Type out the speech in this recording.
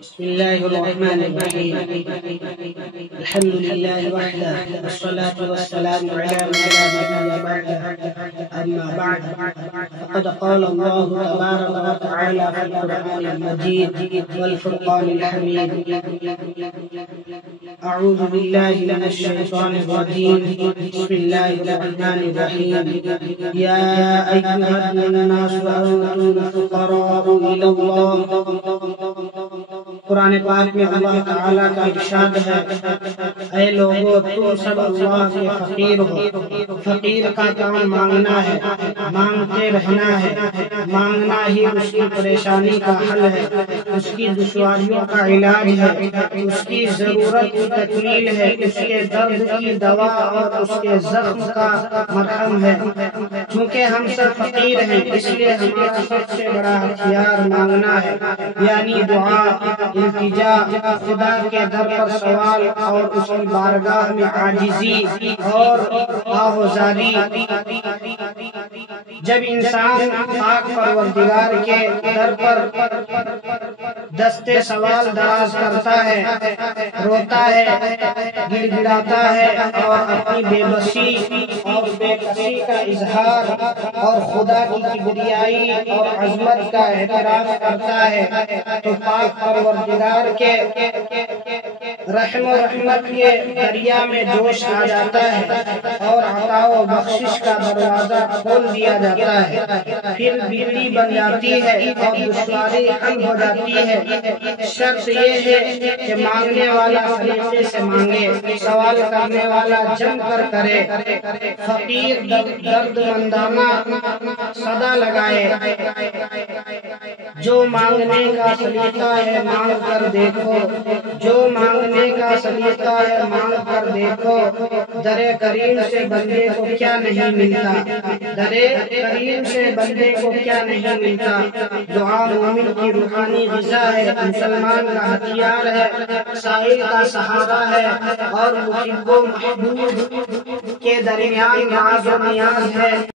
بسم الله الرحمن الرحيم. الحمد لله وحده والصلاة والسلام على من لا نبي بعده. أما بعد، فقد قال الله تبارك وتعالى في القرآن المجيد والفرقان الحميد: أعوذ بالله من الشيطان الرجيم. بسم الله الرحمن الرحيم. يا أيها الناس أنتم الفقراء إلى الله. قرآن پاک میں اللہ تعالیٰ کا ارشاد ہے: اے لوگو، تم سب اللہ کے فقیر ہو۔ فقیر کا کام مانگنا ہے، مانگتے رہنا ہے۔ مانگنا ہی اس کی پریشانی کا حل ہے، اس کی دشواریوں کا علاج ہے، اس کی ضرورت کی تکمیل ہے، اس کے درد کی دوا اور اس کے زخم کا مرہم ہے۔ چونکہ ہم سب فقیر ہیں، اس لیے ہمارا سب سے بڑا ہتھیار مانگنا ہے، یعنی دعا، التجا، خدا کے در پر سوال اور اس کی بارگاہ میں عاجزی اور آہوزاری۔ جب انسان پاک پروردگار کے در پر دستے سوال دراز کرتا ہے، روتا ہے، گڑ گڑاتا ہے اور اپنی بے بسی اور بے کسی کا اظہار اور خدا کی کبریائی اور عظمت کا اعتراف کرتا ہے، تو پاک پروردگار کے رحم و رحمت کے دریا میں جوش آ جاتا ہے اور عطا و بخشش کا دروازہ کھول دیا جاتا ہے۔ پھر بجلی بن جاتی ہے اور دشواری حل ہو جاتی ہے۔ شرط یہ ہے کہ مانگنے والا سلیقے سے مانگے، سوال کرنے والا جم کر کرے، فقیر درد مندانہ صدا لگائے: جو مانگنے کا سلیقہ ہے مانگ کر دیکھو، جو مانگنے کا سلیقہ ہے مانگ کر دیکھو، در کریم سے بندے کو کیا نہیں ملتا، در کریم سے بندے کو کیا نہیں ملتا۔ دعا مومن کی روحانی غذا ہے، مسلمان کا ہتھیار ہے، سائل کا سہارا ہے اور محب و محبوب کے درمیان راز و نیاز ہے۔